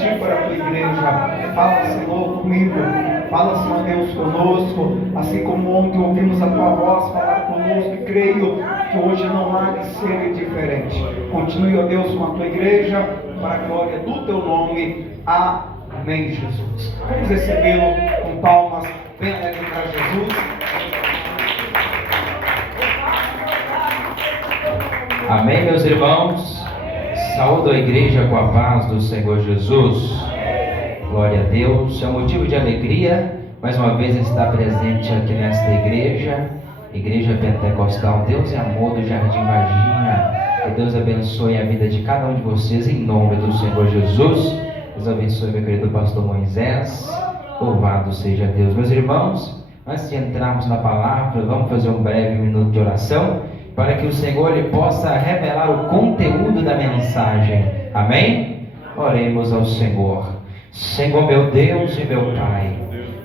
Ti para a Tua igreja. Fala, Senhor, comigo. Fala, Senhor Deus, conosco. Assim como ontem ouvimos a Tua voz falar conosco, e creio que hoje não há de ser diferente. Continue, ó Deus, com a Tua igreja, para a glória do Teu nome. Amém, Jesus. Vamos recebê-lo com palmas bem alegres para Jesus. Amém, meus irmãos. Saúdo a igreja com a paz do Senhor Jesus. Glória a Deus. É um motivo de alegria mais uma vez estar presente aqui nesta igreja, Igreja Pentecostal Deus e Amor do Jardim Varginha. Que Deus abençoe a vida de cada um de vocês em nome do Senhor Jesus. Deus abençoe meu querido pastor Moisés. Louvado seja Deus. Meus irmãos, antes de entrarmos na palavra, vamos fazer um breve minuto de oração para que o Senhor ele possa revelar o conteúdo da mensagem. Amém? Oremos ao Senhor. Senhor meu Deus e meu Pai,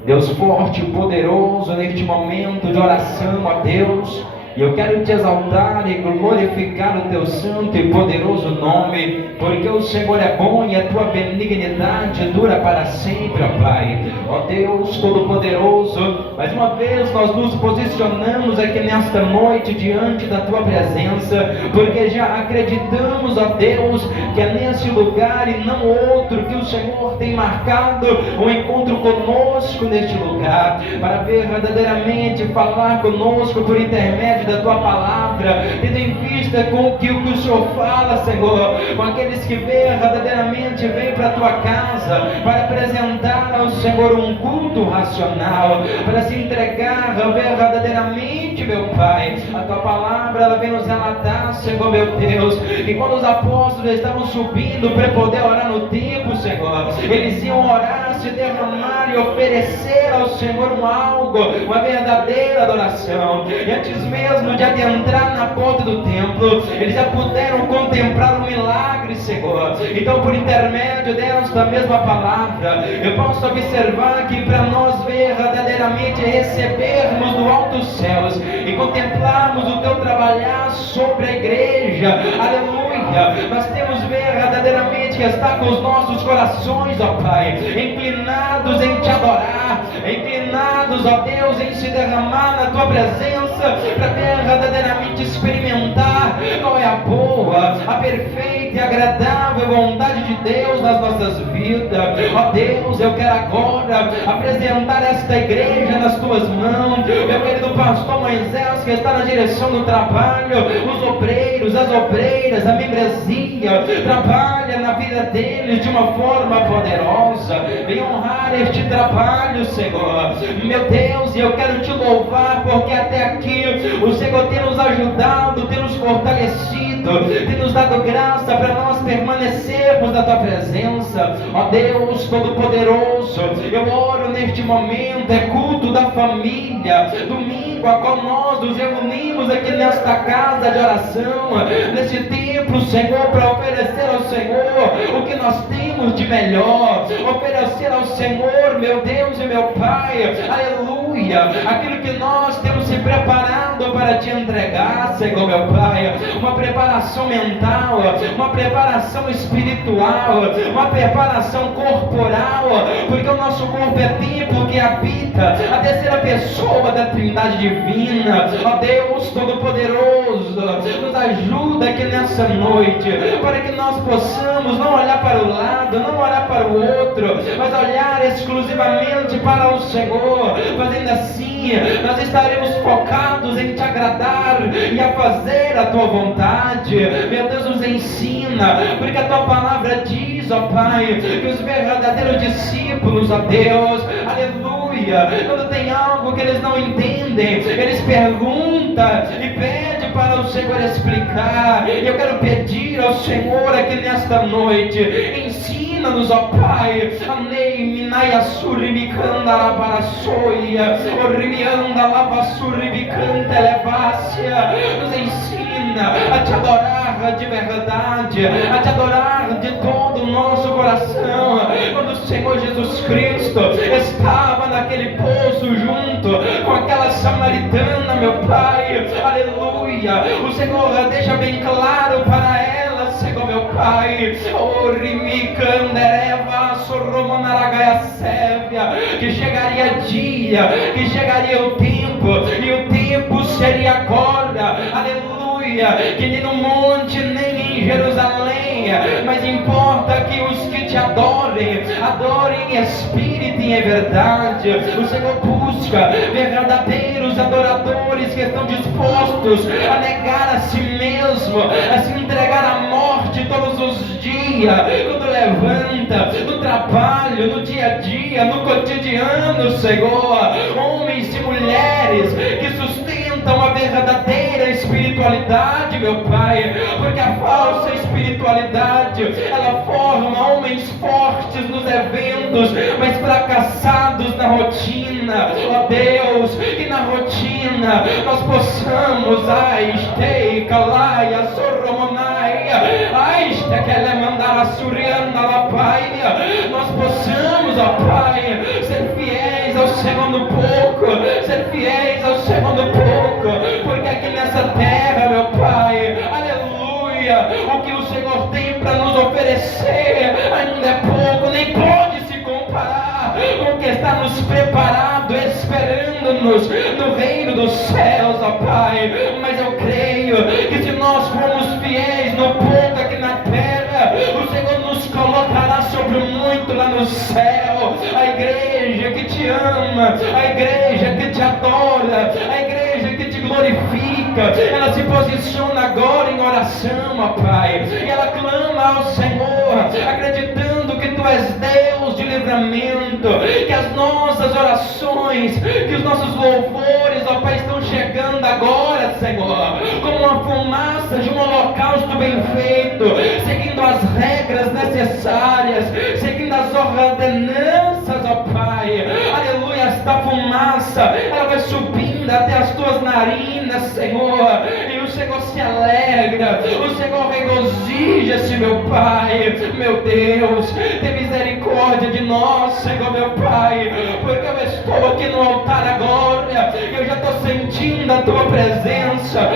Deus forte e poderoso, neste momento de oração, ó Deus, e eu quero te exaltar e glorificar o teu santo e poderoso nome, porque o Senhor é bom e a tua benignidade dura para sempre, ó Pai. Ó Deus Todo-Poderoso, mais uma vez nós nos posicionamos aqui nesta noite diante da tua presença, porque já acreditamos, ó Deus, que é nesse lugar e não outro que o Senhor tem marcado um encontro conosco neste lugar, para verdadeiramente falar conosco por intermédio da tua palavra, tendo em vista com o que o Senhor fala, Senhor, com aqueles que verdadeiramente vêm para a tua casa, para apresentar ao Senhor um culto racional, para se entregar verdadeiramente, meu Pai. A tua palavra, ela vem nos relatar, Senhor meu Deus, que quando os apóstolos estavam subindo para poder orar no templo, Senhor, eles iam orar, se derramar e oferecer ao Senhor uma verdadeira adoração. E antes mesmo de adentrar na porta do templo, eles já puderam contemplar o milagre, Senhor. Então, por intermédio desta mesma palavra, eu posso observar que para nós verdadeiramente recebermos do alto dos céus e contemplarmos o teu trabalhar sobre a igreja, aleluia, nós temos verdadeiramente que estar com os nossos corações, ó Pai, inclinados em te adorar, inclinados, ó Deus, em se derramar na tua presença, para verdadeiramente experimentar qual é a boa, a perfeita e agradável vontade de Deus nas nossas vidas. Ó Deus, eu quero agora apresentar esta igreja nas tuas mãos, meu querido pastor Moisés, que está na direção do trabalho, os obreiros, as obreiras, a membresia, trabalha na vida deles de uma forma poderosa. Vem honrar este trabalho, Senhor, meu Deus, e eu quero te louvar, porque até aqui o Senhor tem nos ajudado, tem nos fortalecido, tem nos dado graça para nós permanecermos na tua presença. Ó Deus Todo-Poderoso, eu oro neste momento, é culto da família, domingo, a qual nós nos reunimos aqui nesta casa de oração, nesse templo, Senhor, para oferecer ao Senhor o que nós temos de melhor, oferecer ao Senhor, meu Deus e meu Pai, aleluia, aquilo que nós temos se preparado para te entregar, Senhor, meu Pai, uma preparação mental, uma preparação espiritual, uma preparação corporal, porque o nosso corpo é templo que habita a terceira pessoa da Trindade Divina. Ó Deus Todo-Poderoso, nos ajuda aqui nessa noite, para que nós possamos não olhar para o lado, não olhar para o outro, mas olhar exclusivamente para o Senhor. Fazendo assim, nós estaremos focados em te agradar e a fazer a tua vontade. Meu Deus, nos ensina, porque a tua palavra diz, ó Pai, que os verdadeiros discípulos, ó Deus, aleluia, quando tem algo que eles não entendem, eles perguntam e pedem para o Senhor explicar. Eu quero pedir ao Senhor aqui nesta noite, ensina-nos, ó Pai, anei minaya suribicanda labaraçoia, orimianda lavasuribicanta elevácia, nos ensina a te adorar de verdade, a te adorar de todo o nosso coração. Quando o Senhor Jesus Cristo estava naquele poço junto com aquela samaritana, meu Pai, aleluia, o Senhor deixa bem claro para ela, Senhor meu Pai, o rimicandereva sorromanaragaia sévia, que chegaria dia, que chegaria o tempo, e o tempo seria agora, aleluia, que nem no monte, nem em Jerusalém, mas importa que os que te adorem, adorem em espírito e em verdade. O Senhor busca verdadeiros adoradores que estão dispostos a negar a si mesmo, a se entregar à morte todos os dias, quando levanta, no trabalho, no dia a dia, no cotidiano, Senhor. Homens e mulheres que sustentam a verdadeira espiritualidade, meu Pai, porque a falsa espiritualidade, ela forma homens fortes nos eventos, mas fracassados na rotina. Ó Deus, que na rotina nós possamos, nós possamos, ó Pai, ser fiéis ao Senhor no pouco, ser fiéis ao Senhor no pouco, porque aqui nessa terra, meu Pai, aleluia, o que o Senhor tem para nos oferecer ainda é pouco, nem pode se comparar com o que está nos preparado, esperando-nos no reino dos céus, ó Pai. Mas eu creio que se nós formos fiéis no pouco aqui na terra, o Senhor nos colocará sobre muito lá no céu. A igreja que te ama, a igreja que te adora, a igreja que te glorifica, ela se posiciona agora em oração, ó Pai, e ela clama ao Senhor, acreditando que Tu és Deus de livramento, que as nossas orações, que os nossos louvores, ó Pai, estão chegando agora, Senhor, como uma fumaça de um holocausto bem feito, seguindo as regras necessárias, seguindo as ordenanças, ó Pai. Aleluia, esta fumaça, ela vai subindo até as tuas narinas, Senhor, e o Senhor se alegra, o Senhor regozija-se, meu Pai. Meu Deus, tem misericórdia de nós, Senhor, meu Pai, porque eu estou aqui no altar agora, e eu já estou sentindo a Tua presença.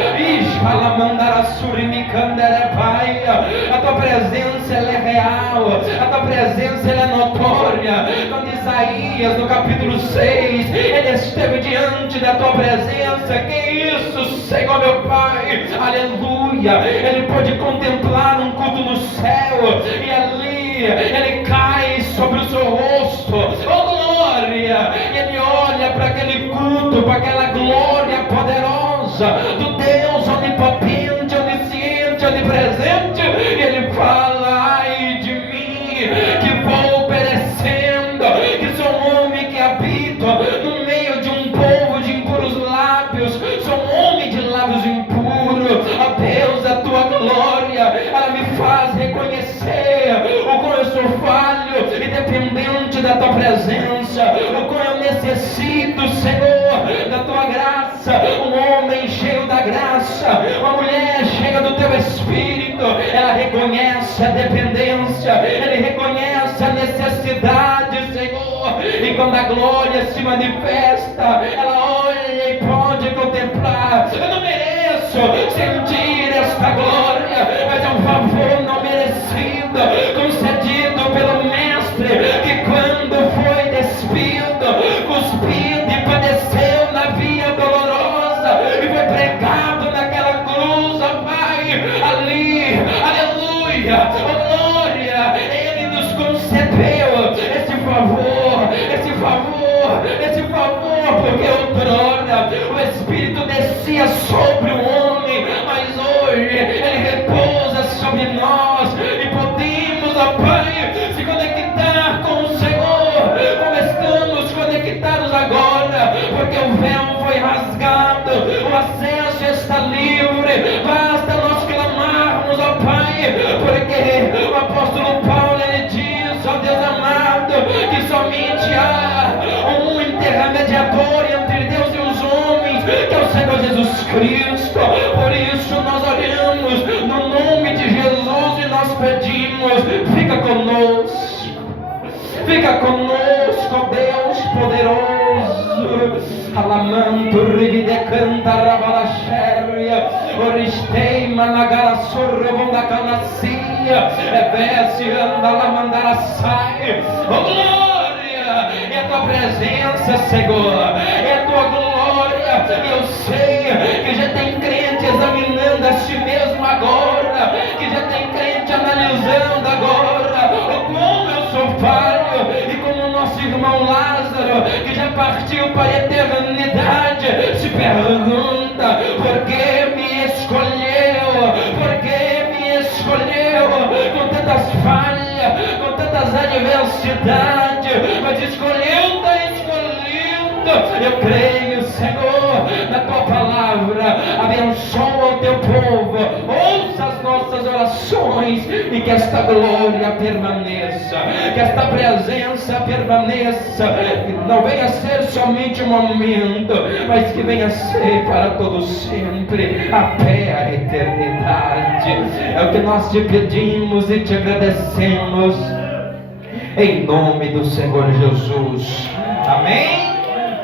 A Tua presença, ela é real, a Tua presença, ela é notória. Quando Isaías, no capítulo 6, ele esteve diante da Tua presença, que isso, Senhor, meu Pai, aleluia, ele pôde contemplar um culto no céu, e ali ele cai sobre o seu rosto, oh glória, e ele olha para aquele culto, para aquela glória poderosa do Deus onipotente, onisciente, onipresente, e ele fala: ai de mim, que vou perecendo, que sou um homem que habito no meio de um povo de impuros lábios, sou um homem de lábios impuros. Ó Deus, a Tua glória, ela me faz reconhecer o quão eu sou falho e dependente da Tua presença, o quão eu necessito, Senhor, da Tua graça. Um homem cheio da graça, uma mulher cheia do Teu Espírito, ela reconhece a dependência, ele reconhece a necessidade, Senhor, e quando a glória se manifesta, ela olha e pode contemplar. Eu não mereço sentir esta glória, mas é um favor não merecido, concedido pelo Mestre, que quando foi despido, cuspido e padeceu na via dolorosa, e foi pregado naquela cruz, ó Pai, ali, aleluia, oh glória, Ele nos concedeu esse favor, porque outrora o Espírito descia sobre o homem, mas hoje Ele repousa sobre nós, e podemos, ó Pai, se conectar com o Senhor, como estamos conectados agora, porque o véu foi rasgado, o acesso está livre. Basta nós clamarmos, ó Pai, porque o apóstolo Paulo, ele diz, ó Deus amado, que somente há um intermediador entre Deus e os homens, que é o Senhor Jesus Cristo. Por isso nós oramos no nome de Jesus e nós pedimos: fica conosco, Deus poderoso. Alamanto rividecanta rabalaxéria, oristei managara sorro bondacanassi. Veste, anda lá, mandar sai. Oh glória, é a tua presença, Senhor, é a tua glória. Eu sei que já tem crente examinando a si mesmo agora, que já tem crente analisando agora como eu sou falho, e como o nosso irmão Lázaro, que já partiu para a eternidade, se pergunta: por que me escolheu? Por que me escolheu? Com tantas falhas, com tantas adversidades, mas escolheu, está escolhendo. Eu creio, Senhor, na tua palavra. Abençoa o teu povo, ouça as nossas orações, e que esta glória permaneça, que esta presença permaneça, que não venha a ser somente um momento, mas que venha a ser para todo sempre, até a eternidade. É o que nós te pedimos e te agradecemos, em nome do Senhor Jesus. Amém?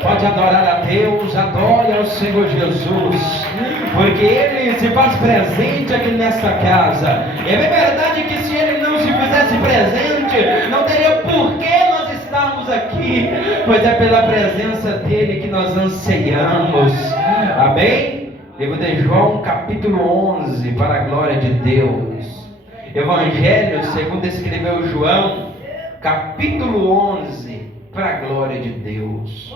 Pode adorar a Deus, adore ao Senhor Jesus, porque Ele se faz presente aqui nesta casa. É verdade que se Ele não se fizesse presente, não teria por que nós estarmos aqui, pois é pela presença dEle que nós anseiamos. Amém? Livro de João, capítulo 11, para a glória de Deus. Evangelho segundo escreveu João, capítulo 11, para a glória de Deus.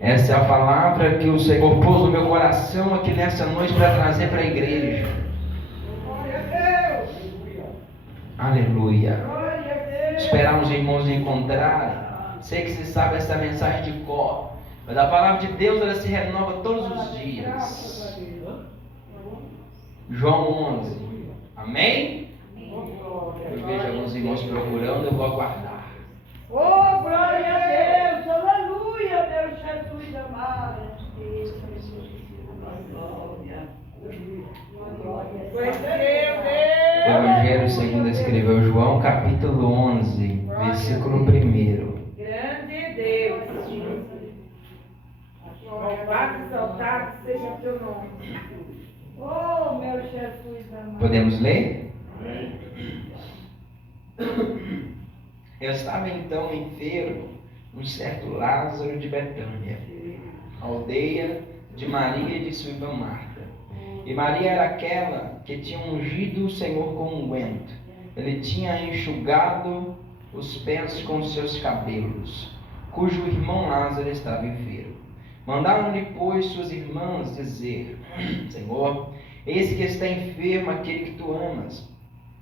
Essa é a palavra que o Senhor pôs no meu coração aqui nessa noite para trazer para a igreja. Aleluia. Esperar os irmãos encontrarem. Sei que você sabe essa mensagem de cor, mas a palavra de Deus, ela se renova todos os dias. João 11. Amém? Eu vejo alguns irmãos procurando, eu vou aguardar. Oh, glória a Deus, aleluia, meu Jesus amado. Evangelho segundo escreveu João, capítulo 11, versículo 1. Grande Deus, louvado e exaltado seja o teu nome. Oh, meu Jesus amado. Podemos ler? Eu estava então enfermo, um certo Lázaro de Betânia, aldeia de Maria e de sua irmã Marta. E Maria era aquela que tinha ungido o Senhor com unguento. Ele tinha enxugado os pés com seus cabelos, cujo irmão Lázaro estava enfermo. Mandaram-lhe, pois, suas irmãs dizer: Senhor, eis que está enfermo aquele que tu amas.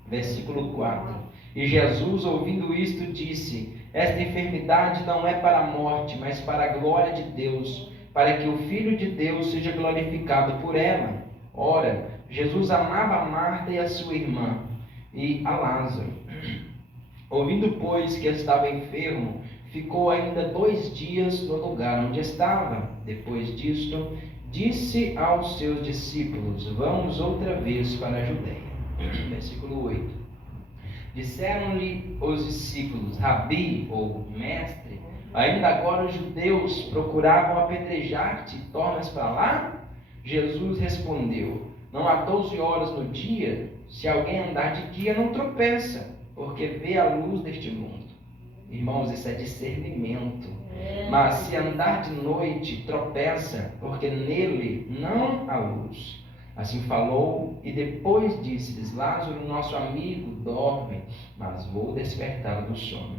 Versículo 4. E Jesus, ouvindo isto, disse: esta enfermidade não é para a morte, mas para a glória de Deus, para que o Filho de Deus seja glorificado por ela. Ora, Jesus amava a Marta e a sua irmã, e a Lázaro. Ouvindo, pois, que estava enfermo, ficou ainda 2 dias no lugar onde estava. Depois disto, disse aos seus discípulos: vamos outra vez para a Judeia. Versículo 8. Disseram-lhe os discípulos: Rabi, ou mestre, ainda agora os judeus procuravam apedrejar-te, tornas para lá? Jesus respondeu: não há 12 horas no dia? Se alguém andar de dia, não tropeça, porque vê a luz deste mundo. Irmãos, isso é discernimento. Mas se andar de noite, tropeça, porque nele não há luz. Assim falou, e depois disse-lhes: Lázaro, nosso amigo, dorme, mas vou despertá-lo do sono.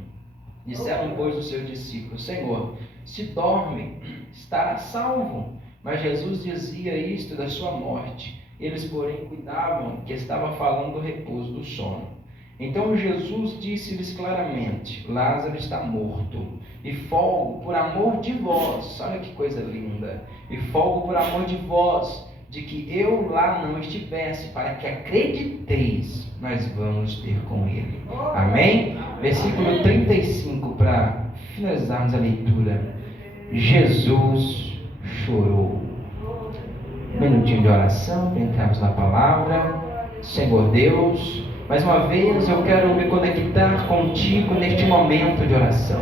Disseram, pois, os seus discípulos: Senhor, se dorme, estará salvo. Mas Jesus dizia isto da sua morte. Eles, porém, cuidavam que estava falando do repouso do sono. Então Jesus disse-lhes claramente: Lázaro está morto, e folgo por amor de vós. Olha que coisa linda! E folgo por amor de vós, de que eu lá não estivesse, para que acrediteis, nós vamos ter com ele. Amém? Versículo 35, para finalizarmos a leitura. Jesus chorou. Um minutinho de oração, para entrarmos na palavra. Senhor Deus, mais uma vez eu quero me conectar contigo neste momento de oração.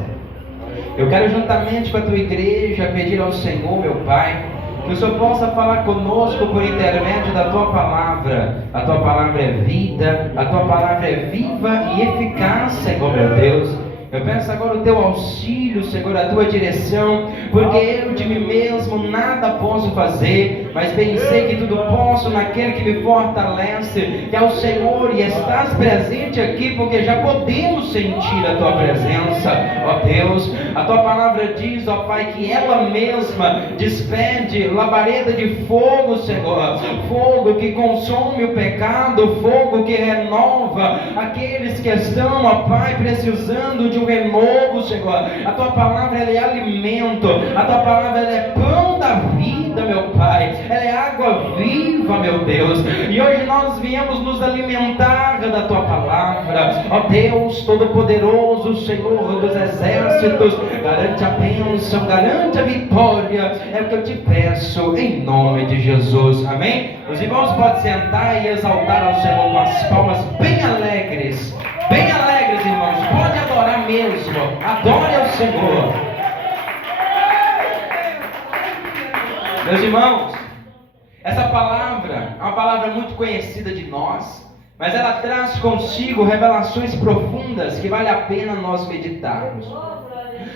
Eu quero, juntamente com a tua igreja, pedir ao Senhor, meu Pai, que o Senhor possa falar conosco por intermédio da tua palavra. a Tua palavra é vida, a Tua palavra é viva e eficaz, Senhor meu Deus. Eu peço agora o Teu auxílio, Senhor, a Tua direção, porque eu de mim mesmo nada posso fazer, mas bem sei que tudo posso naquele que me fortalece, que é o Senhor, e estás presente aqui, porque já podemos sentir a Tua presença, ó Deus. A Tua palavra diz, ó Pai, que ela mesma despede labareda de fogo, Senhor, fogo que consome o pecado, fogo que renova aqueles que estão, ó Pai, precisando de um renovo, Senhor. A Tua palavra, ela é alimento, a Tua palavra, ela é pão da vida, meu Pai, ela é água viva, meu Deus, e hoje nós viemos nos alimentar da Tua palavra, ó Deus Todo-Poderoso, Senhor dos Exércitos, garante a bênção, garante a vitória, é o que eu te peço, em nome de Jesus, amém? Os irmãos podem sentar e exaltar ao Senhor com as palmas bem alegres, irmãos, pode adorar mesmo, adore ao Senhor. Meus irmãos, essa palavra é uma palavra muito conhecida de nós, mas ela traz consigo revelações profundas que vale a pena nós meditarmos.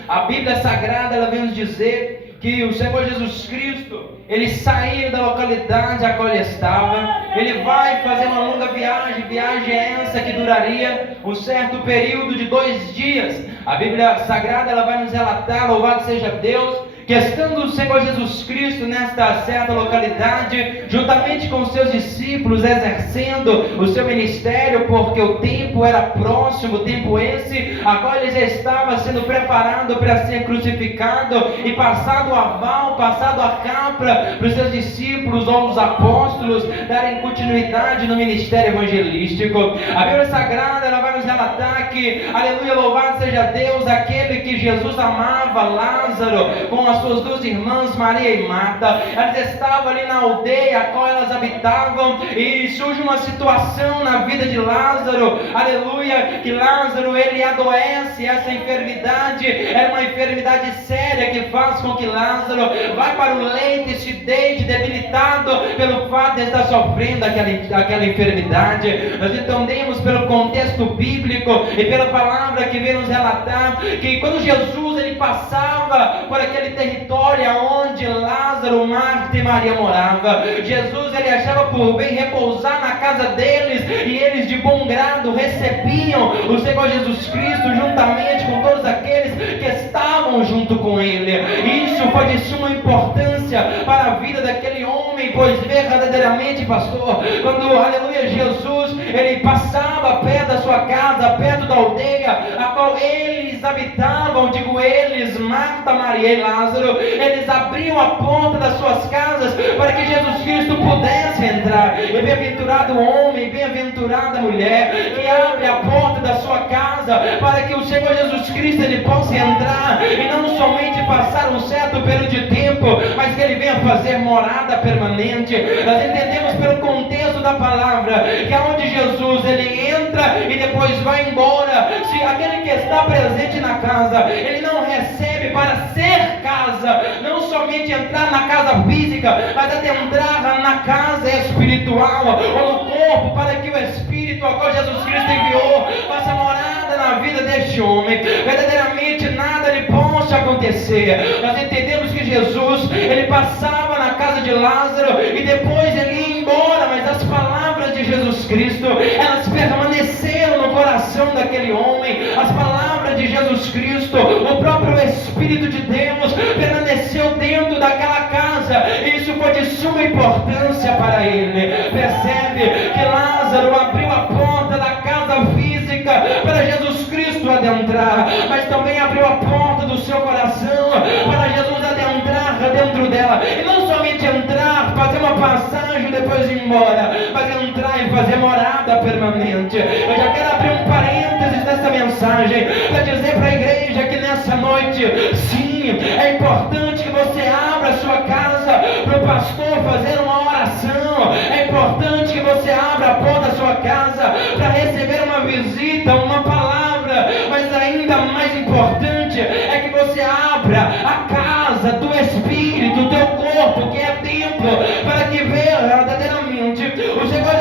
A Bíblia Sagrada, ela vem nos dizer que o Senhor Jesus Cristo, ele saiu da localidade a qual ele estava, ele vai fazer uma longa viagem essa que duraria um certo período de 2 dias. A Bíblia Sagrada, ela vai nos relatar, louvado seja Deus, que estando o Senhor Jesus Cristo nesta certa localidade, juntamente com os seus discípulos, exercendo o seu ministério, porque o tempo era próximo, o tempo esse, a qual ele já estava sendo preparado para ser crucificado, e passado o aval, passado a capra, para os seus discípulos ou os apóstolos darem continuidade no ministério evangelístico. A Bíblia Sagrada, ela vai nos relatar que, aleluia, louvado seja Deus, aquele que Jesus amava, Lázaro, com as suas 2 irmãs, Maria e Marta, elas estavam ali na aldeia a qual elas habitavam, e surge uma situação na vida de Lázaro, aleluia, que Lázaro, ele adoece. Essa enfermidade era uma enfermidade séria, que faz com que Lázaro vai para o leito e se deite debilitado pelo fato de estar sofrendo aquela enfermidade. Nós entendemos pelo contexto bíblico e pela palavra que vem nos relatar, que quando Jesus, ele passava por aquele território onde Lázaro, Marta e Maria morava, Jesus, ele achava por bem repousar na casa deles, e eles de bom grado recebiam o Senhor Jesus Cristo juntamente com todos aqueles que estavam junto com ele. Isso foi de suma importância para a vida daquele homem, pois verdadeiramente, pastor, quando, aleluia, Jesus, ele passava perto da sua casa, perto da aldeia a qual eles habitavam, digo eles, Marta, Maria e Lázaro, eles abriam a porta das suas casas para que Jesus Cristo pudesse entrar. E bem-aventurado o homem, bem-aventurada a mulher que abre a porta da sua casa para que o Senhor Jesus Cristo, ele possa entrar e não somente passar um certo período de tempo, mas que ele venha fazer morada permanente. Nós entendemos pelo contexto da palavra que aonde Jesus, ele entra e depois vai embora, se aquele que está presente na casa, ele não recebe para ser casa, não somente entrar na casa física, mas adentrar na casa espiritual, ou no corpo, para que o Espírito a qual Jesus Cristo enviou faça morada na vida deste homem. Verdadeiramente nada lhe possa acontecer. Nós entendemos que Jesus, ele passava na casa de Lázaro e depois ele ia embora, mas as palavras de Jesus Cristo, elas permaneceram no coração daquele homem. As palavras de Jesus Cristo, o próprio Espírito de Deus permaneceu dentro daquela casa, e isso foi de suma importância para ele. Percebe que Lázaro abriu a porta da casa física para Jesus Cristo adentrar, mas também abriu a porta do seu coração para Jesus adentrar dentro dela, e não somente entrar, fazer uma passagem e depois ir embora, mas entrar e fazer morada permanente. Eu já quero abrir um parênteses nessa mensagem para dizer para a igreja que nessa noite, sim, é importante que você abra a sua casa para o pastor fazer uma oração. É importante que você abra a porta da sua casa para receber uma visita, uma palavra, mas ainda mais importante é que você abra a casa do Espírito, o teu corpo, que é templo, para que verdadeiramente o Senhor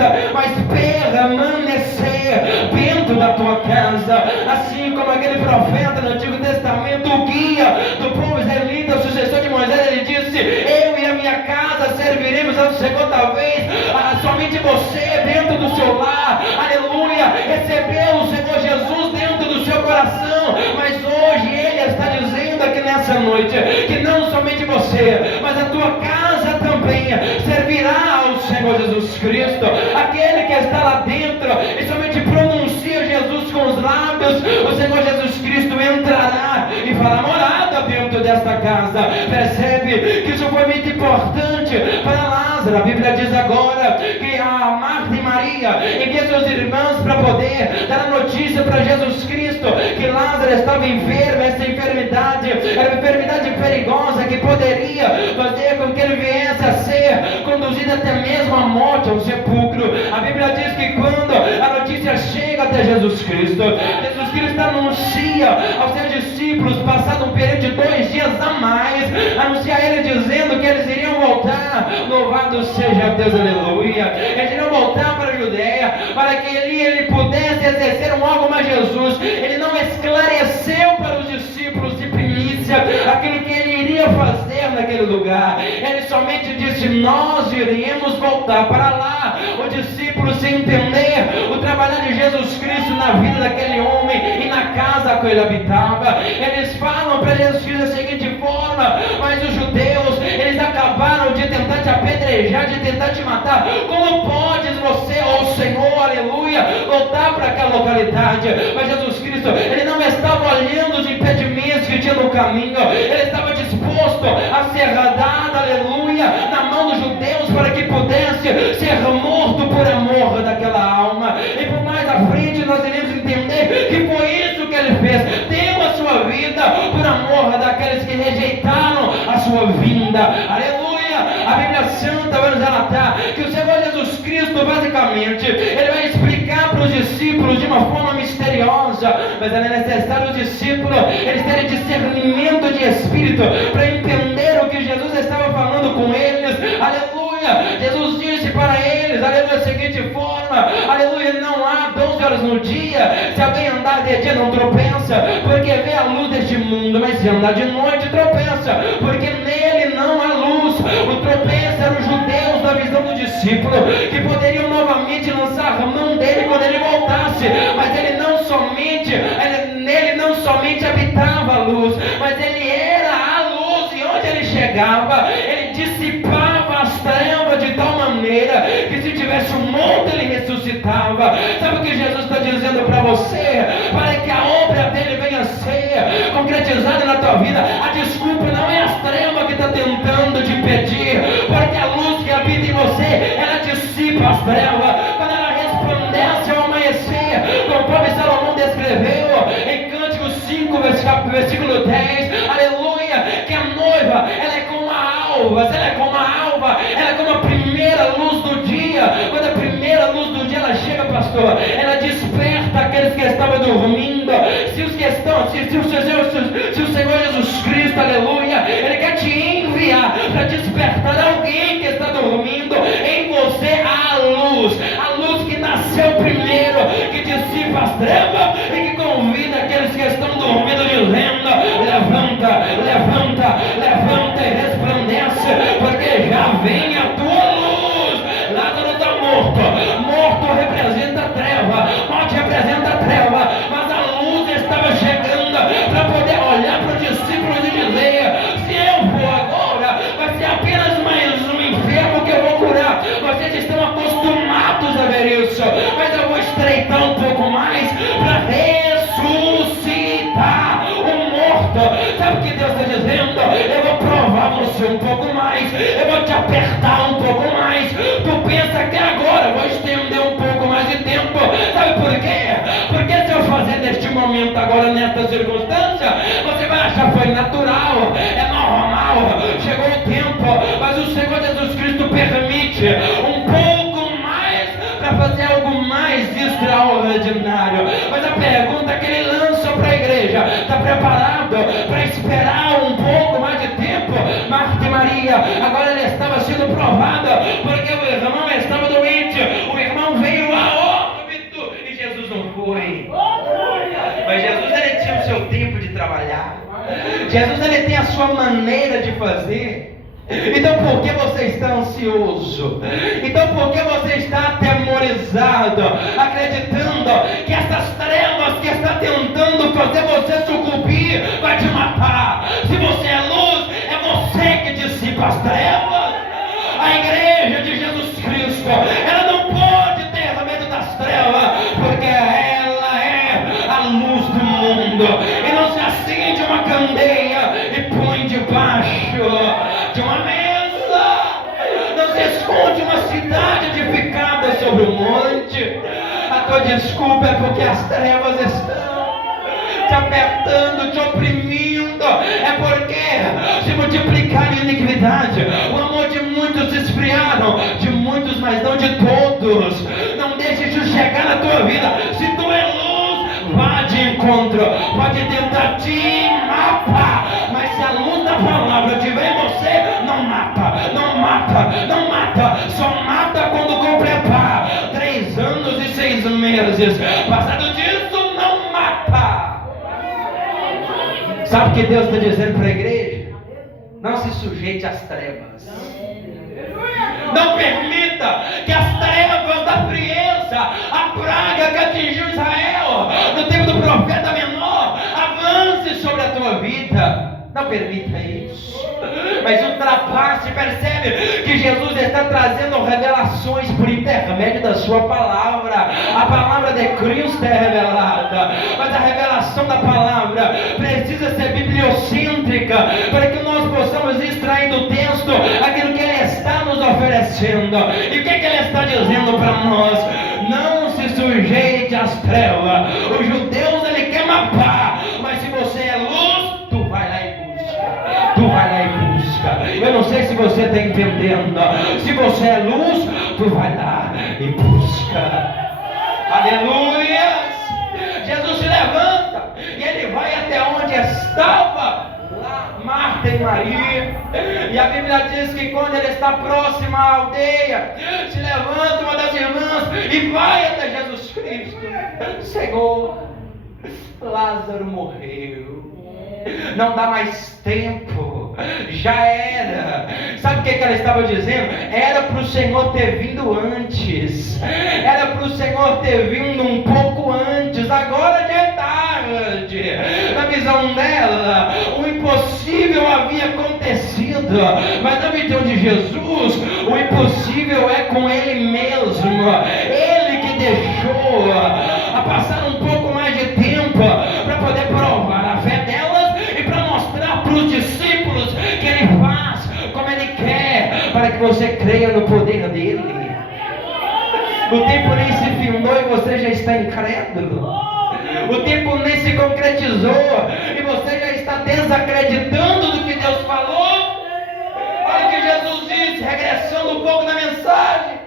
vida, mas permanecer dentro da tua casa, assim como aquele profeta no Antigo Testamento, o guia do povo israelita, o sucessor de Moisés, ele disse: eu e a minha casa serviremos ao Senhor. Talvez somente você dentro do seu lar, aleluia, recebeu o Senhor Jesus dentro do seu coração, mas hoje Ele está dizendo aqui nessa noite que não somente você, mas a tua casa também servirá ao Senhor Jesus Cristo. Aquele que está lá dentro e somente pronuncia Jesus com os lábios, o Senhor Jesus Cristo entrará e fará morada dentro desta casa. Percebe que isso foi muito importante para Lázaro. A Bíblia diz agora que a Marta e Maria enviam seus irmãos para poder dar a notícia para Jesus Cristo que Lázaro estava enfermo. Essa enfermidade era uma enfermidade perigosa que poderia fazer com que ele viesse a ser conduzido até mesmo à morte, ao sepulcro. A Bíblia diz que quando a notícia chega até Jesus Cristo anuncia aos seus discípulos, passado um período de 2 dias a mais, anuncia a ele dizendo que eles iriam voltar. Louvado seja Deus, aleluia. Eles iriam voltar para a Judeia, para que ele pudesse exercer um algo. Mas Jesus, ele não esclareceu para os discípulos de primícia aquilo que ele iria fazer naquele lugar. Ele somente disse: nós iremos voltar para lá. Os discípulos, sem entender o trabalhar de Jesus Cristo na vida daquele homem e na casa que ele habitava, eles falam para Jesus Cristo da seguinte forma: mas os judeus, eles acabaram de tentar te apedrejar, de tentar te matar. Como podes você, ó Senhor, aleluia, voltar para aquela localidade? Mas Jesus Cristo, ele não estava olhando os impedimentos que tinha no caminho, ele estava disposto a ser dado, aleluia, na mão dos judeus, para que pudesse ser morto por amor daquela alma. E por mais à frente nós iremos entender que foi isso que ele fez. Deu a sua vida por amor daqueles que rejeitaram a sua vinda. Aleluia! A Bíblia Santa vai nos relatar que o Senhor Jesus Cristo, basicamente, ele vai explicar para os discípulos de uma forma misteriosa, mas é necessário os discípulos eles terem discernimento de espírito para entender o que Jesus estava falando com eles. Aleluia! Jesus disse para eles, aleluia, da seguinte forma: aleluia, não há 12 horas no dia. Se alguém andar de dia, não tropeça, porque vê a luz deste mundo. Mas se andar de noite, tropeça, porque nele não há luz. O tropeço era os judeus da visão do discípulo, que poderiam novamente lançar a mão dele quando ele voltasse. Mas ele nele não somente habitava a luz, mas ele era a luz, e onde ele chegava, ele dissipava as trevas de tal maneira que se tivesse um mundo, ele ressuscitava. Sabe o que Jesus está dizendo para você? Para que a obra dele venha a ser concretizada na tua vida, a desculpa não é as trevas que está tentando te impedir, porque a luz que habita em você, ela dissipa as trevas. Quando ela resplandece ao amanhecer, conforme Salomão descreveu em Cânticos 5, versículo 10, aleluia, que a noiva, ela é como a alva, ela é como a primeira luz do dia. Quando a primeira luz do dia ela chega, pastor, ela desperta aqueles que estavam dormindo. Se o Senhor Jesus Cristo, aleluia, ele quer te enviar para despertar alguém que está dormindo, em você há a luz que nasceu primeiro, que dissipa as trevas e que convida aqueles que estão dormindo, dizendo: levanta, levanta, levanta e resplandece, porque já vem a tua luz. Lázaro está morto representa a treva, morte representa a treva, mas a luz estava chegando para poder olhar para os discípulos e dizer: se eu for agora, vai ser apenas mais um enfermo que eu vou curar. Vocês estão acostumados a ver isso, mas eu vou estreitar um pouco mais para ressuscitar o morto. Sabe o que Deus está dizendo? Eu vou provar você um pouco mais, eu vou te apertar um pouco mais. Tu pensa que agora eu vou estender um pouco mais de tempo. Sabe por quê? Porque se eu fazer neste momento agora, nesta circunstância, você vai achar que foi natural, é normal, chegou o tempo. Mas o Senhor Jesus Cristo permite um pouco mais para fazer algo mais extraordinário. Mas a pergunta que ele lança para a igreja: está preparado para esperar um pouco mais de tempo? Marta e Maria, agora ele estava sendo provado, porque o irmão estava doente, o irmão não foi. Mas Jesus, ele tinha o seu tempo de trabalhar. Jesus, ele tem a sua maneira de fazer. Então por que você está ansioso? Então por que você está atemorizado, acreditando que essas trevas que está tentando fazer você sucumbir vai te matar? Se você é luz, é você que dissipa as trevas. A igreja de Jesus Cristo, ela não pode ter medo das trevas, porque ela é a luz do mundo. E não se acende uma candeia e põe debaixo de uma mesa. Não se esconde uma cidade edificada sobre um monte. A tua desculpa é porque as trevas estão te apertando, te oprimindo. É porque se multiplicar em iniquidade, o amor de muitos se esfriaram, de muitos, mas não de todos. Não deixe isso chegar na tua vida. Se tu é luz, vá de encontro. Pode tentar te matar, mas se a luz da palavra tiver em você, não mata, não mata, não mata. Só mata quando completar 3 anos e 6 meses. Passado disso, não mata. Sabe o que Deus está dizendo para a igreja? Não se sujeite às trevas. Não permita que as trevas da frieza, a praga que atingiu Israel no tempo do profeta menor, avance sobre a tua vida. Não permita isso. Mas ultrapasse, percebe que Jesus está trazendo revelações por intermédio da sua palavra. A palavra de Cristo é revelada, mas a revelação da palavra precisa ser bibliocêntrica, para que nós possamos extrair do texto aquilo que Ele está nos oferecendo. E o que Ele está dizendo para nós? Não se sujeite às trevas. Os judeus, ele quer matar, mas se você é luz, tu vai lá e busca. Tu vai lá e busca. Eu não sei se você está entendendo. Se você é luz, tu vai lá e busca. Aleluia! Jesus se levanta e ele vai até onde estava lá Marta e Maria. E a Bíblia diz que quando ele está próximo à aldeia, se levanta uma das irmãs e vai até Jesus Cristo. Senhor, Lázaro morreu. Não dá mais tempo. Já era. Sabe o que ela estava dizendo? Era para o Senhor ter vindo antes. Era para o Senhor ter vindo um pouco antes. Agora já é tarde. Na visão dela, o impossível havia acontecido. Mas na visão de Jesus, o impossível é com Ele mesmo. Ele que deixou a passar um pouco mais de tempo para poder provar a fé delas e para mostrar para os discípulos que Ele faz como Ele quer, para que você creia no poder dEle. O tempo nem se findou e você já está incrédulo. O tempo nem se concretizou e você já está desacreditando do que Deus falou. Olha o que Jesus disse, regressando um pouco na mensagem.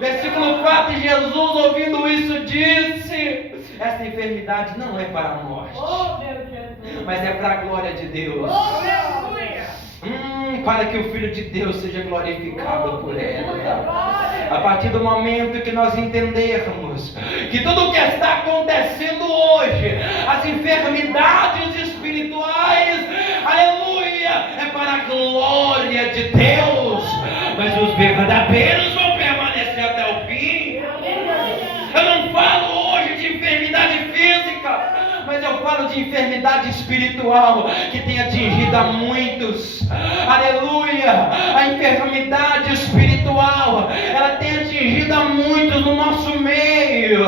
Versículo 4, Jesus ouvindo isso disse: esta enfermidade não é para a morte, mas é para a glória de Deus. Para que o Filho de Deus seja glorificado por ela. A partir do momento que nós entendermos que tudo o que está acontecendo hoje, as enfermidades espirituais, aleluia, é para a glória de Deus, mas os verdadeiros vão permanecer até o fim. Eu não falo hoje de enfermidade física, mas eu falo de enfermidade espiritual que tem atingido a muitos. Aleluia! A enfermidade espiritual, ela tem atingido a muitos no nosso meio.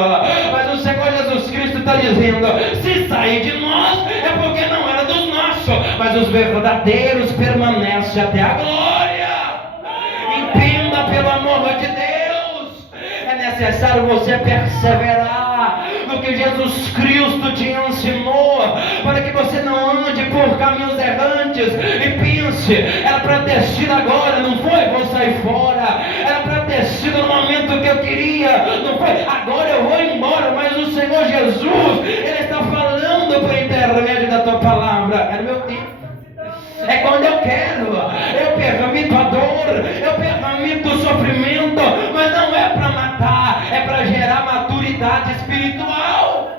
Mas o Senhor Jesus Cristo está dizendo: se sair de nós é porque não era dos nossos, mas os verdadeiros permanecem até a glória. Entenda, pelo amor de Deus, é necessário você perseverar no que Jesus Cristo te ensinou, para que você não ande por caminhos errantes e pense: era para ter sido agora, não foi? Vou sair fora. Era para ter sido no momento que eu queria, não foi? Agora eu vou embora. Mas o Senhor Jesus, Ele está falando por intermédio da tua palavra: é no meu tempo, é quando eu quero. Eu permito a dor, eu permito o sofrimento, mas não é para matar, é para gerar maturidade espiritual. espiritual.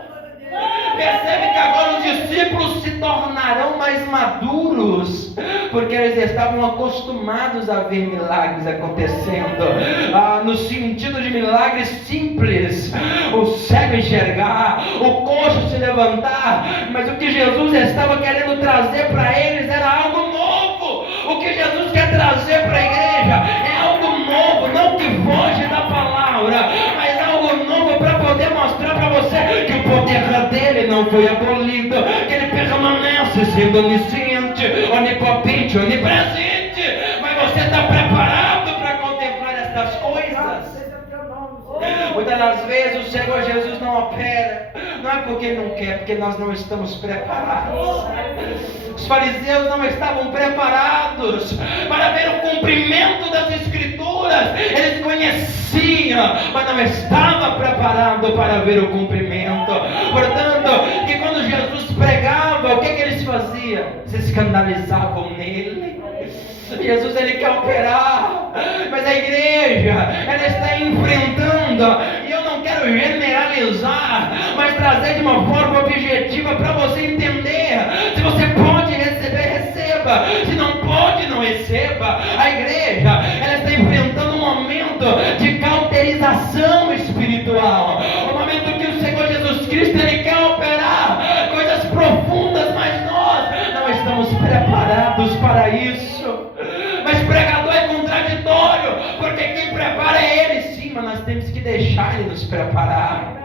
Percebe que agora os discípulos se tornarão mais maduros, porque eles estavam acostumados a ver milagres acontecendo, no sentido de milagres simples: o cego enxergar, o coxo se levantar. Mas o que Jesus estava querendo trazer para eles era algo novo. O que Jesus quer trazer para a igreja é algo novo, não que foge da palavra, mas algo novo para poder mostrar para você que o poder dele não foi abolido, que ele permanece sendo onisciente, onipotente, onipresente. Mas você está preparado para contemplar estas coisas? Muitas das vezes o Senhor Jesus não opera, não é porque Ele não quer, é porque nós não estamos preparados. Os fariseus não estavam preparados para ver o cumprimento das Escrituras. Eles conheciam, mas não estavam preparados para ver o cumprimento. Portanto, que quando Jesus pregava, o que eles faziam? Se escandalizavam nele. Jesus, ele quer operar, mas a igreja, ela está enfrentando, e eu não quero generalizar, mas trazer de uma forma objetiva para você entender. Se você pode receber, receba. Se não pode, não receba. A igreja, ela está enfrentando um momento de cauterização espiritual, um momento que o Senhor Jesus Cristo, ele quer operar coisas profundas, mas nós não estamos preparados para isso. Mas pregador é contraditório, porque quem prepara é Ele, sim, mas nós temos que deixar Ele nos preparar.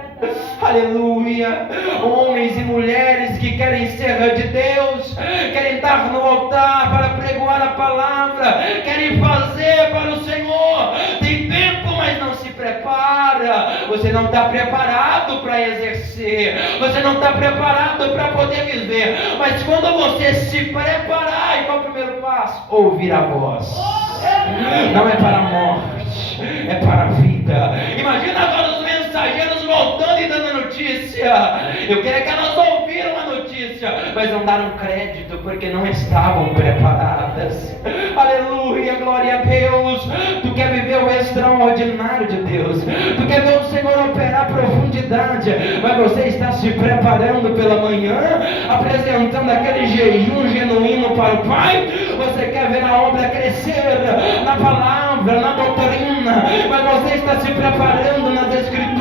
Aleluia. Homens e mulheres que querem ser de Deus, querem estar no altar para pregoar a palavra, querem fazer para o Senhor, tem tempo, mas não se prepara. Você não está preparado para exercer, você não está preparado para poder viver. Mas quando você se preparar, qual é o primeiro passo? Ouvir a voz. Não é para a morte, é para a vida. Imagina agora os mensageiros voltando e dando notícia. Eu queria que elas ouviram a notícia, mas não deram crédito porque não estavam preparadas. Aleluia, glória a Deus. Tu quer viver o extraordinário de Deus, tu quer ver o Senhor operar profundidade, mas você está se preparando pela manhã, apresentando aquele jejum genuíno para o Pai. Você quer ver a obra crescer na palavra, na doutrina, mas você está se preparando nas Escrituras.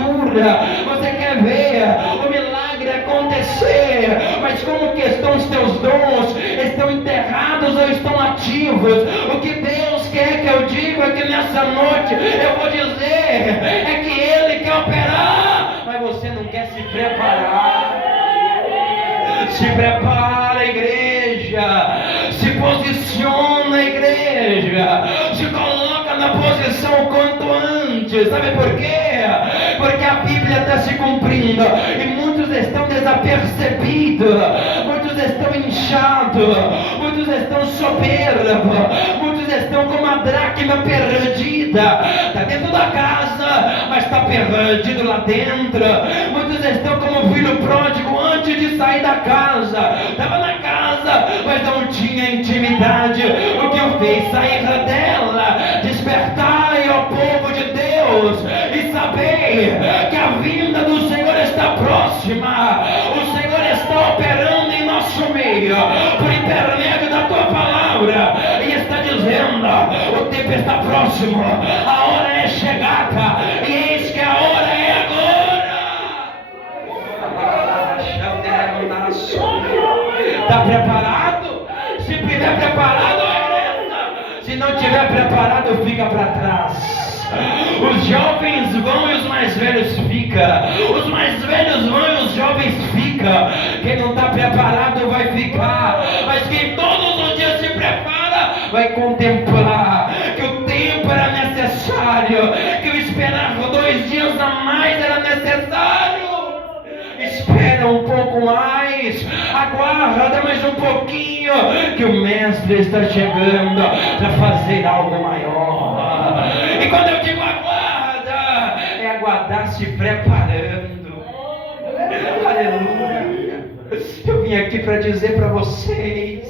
Você quer ver o milagre acontecer, mas como que estão os teus dons? Estão enterrados ou estão ativos? O que Deus quer que eu diga é que nessa noite eu vou dizer é que Ele quer operar, mas você não quer se preparar. Se prepara, igreja. Se posiciona, igreja. Se coloca na posição quanto antes. Sabe por quê? Porque a Bíblia está se cumprindo e muitos estão desapercebidos, muitos estão inchados, muitos estão soberbos, muitos estão como a dracma perdida. Está dentro da casa, mas está perdido lá dentro. Muitos estão como o filho pródigo antes de sair da casa. Estava na casa, mas não tinha intimidade. O que eu fiz? Sair dela. Despertai, ó povo de Deus, e sabei que a vinda do Senhor está próxima. O Senhor está operando em nosso meio, por intermédio da tua palavra, e está dizendo: o tempo está próximo, a hora é chegada, e eis que a hora é agora. Está preparado? Se estiver preparado, agressa. Se não estiver preparado, fica para trás. Os jovens vão e os mais velhos ficam. Os mais velhos vão e os jovens ficam. Quem não está preparado vai ficar. Mas quem todos os dias se prepara vai contemplar que o tempo era necessário, que o esperar 2 dias a mais era necessário. Espera um pouco mais, aguarda mais um pouquinho, que o mestre está chegando para fazer algo maior. E quando eu digo aguarda, é aguardar se preparando. Aleluia. Eu vim aqui para dizer para vocês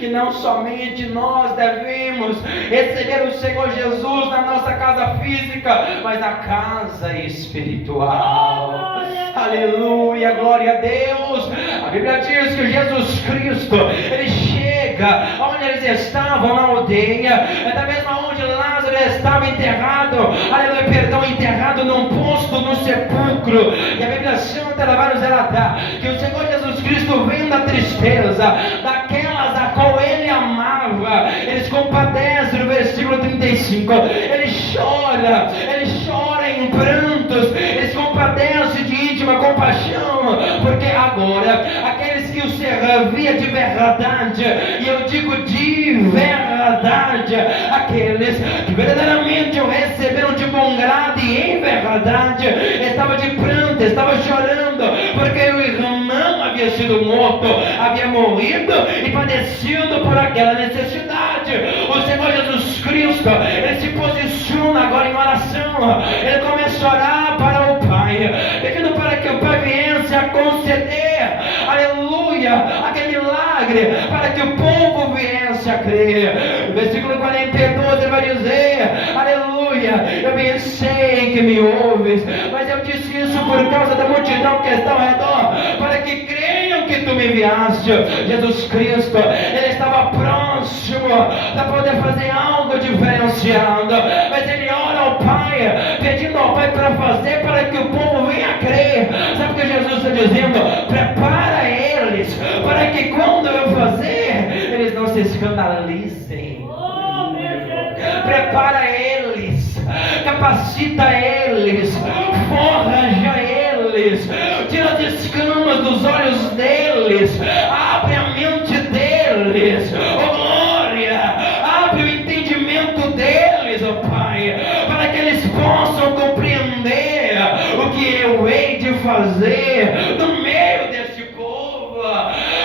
que não somente nós devemos receber o Senhor Jesus na nossa casa física, mas na casa espiritual. Aleluia, glória a Deus. A Bíblia diz que Jesus Cristo, Ele chega onde eles estavam na aldeia, da mesma onde Lázaro estava enterrado, aleluia, perdão, enterrado num posto, num sepulcro. E a Bíblia Santa, ela vai nos relatar que o Senhor Jesus Cristo, vendo a tristeza daquelas a qual Ele amava, Ele se compadece, no versículo 35, Ele chora em prantos, Ele se compadece de íntima compaixão, porque agora, aqueles que o servia de verdade, e eu digo de verdade, aqueles que verdadeiramente o receberam de bom grado e em verdade, estava de pranto, estava chorando, porque o irmão havia sido morto, havia morrido e padecido por aquela necessidade. O Senhor Jesus Cristo, Ele se posiciona agora em oração, Ele começa a orar para o Pai, pedindo para que o Pai viesse a conceder, aleluia, aquele milagre, para que o povo viesse a crer. No versículo 42 ele vai dizer, aleluia, eu bem sei que me ouves, mas eu disse isso por causa da multidão que está ao redor, para que creiam que tu me enviaste. Jesus Cristo, Ele estava próximo para poder fazer algo diferenciado, mas Ele ora ao Pai, pedindo ao Pai para fazer, para que o povo venha a crer. Sabe o que Jesus está dizendo? Prepara eles, para que quando eu fazer, eles não se escandalizem. Prepara eles, capacita eles, forja eles, tira as escamas dos olhos deles, abre a mente deles, oh glória, abre o entendimento deles, oh Pai, para que eles possam compreender o que eu hei de fazer no meio deste povo.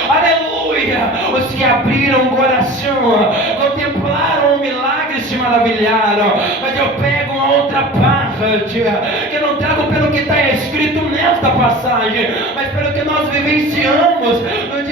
Aleluia! Os que abriram o coração, contemplaram o milagre, se maravilharam. Mas eu pego uma outra parte, que eu não trago pelo que está escrito nesta passagem, mas pelo que nós vivenciamos no dia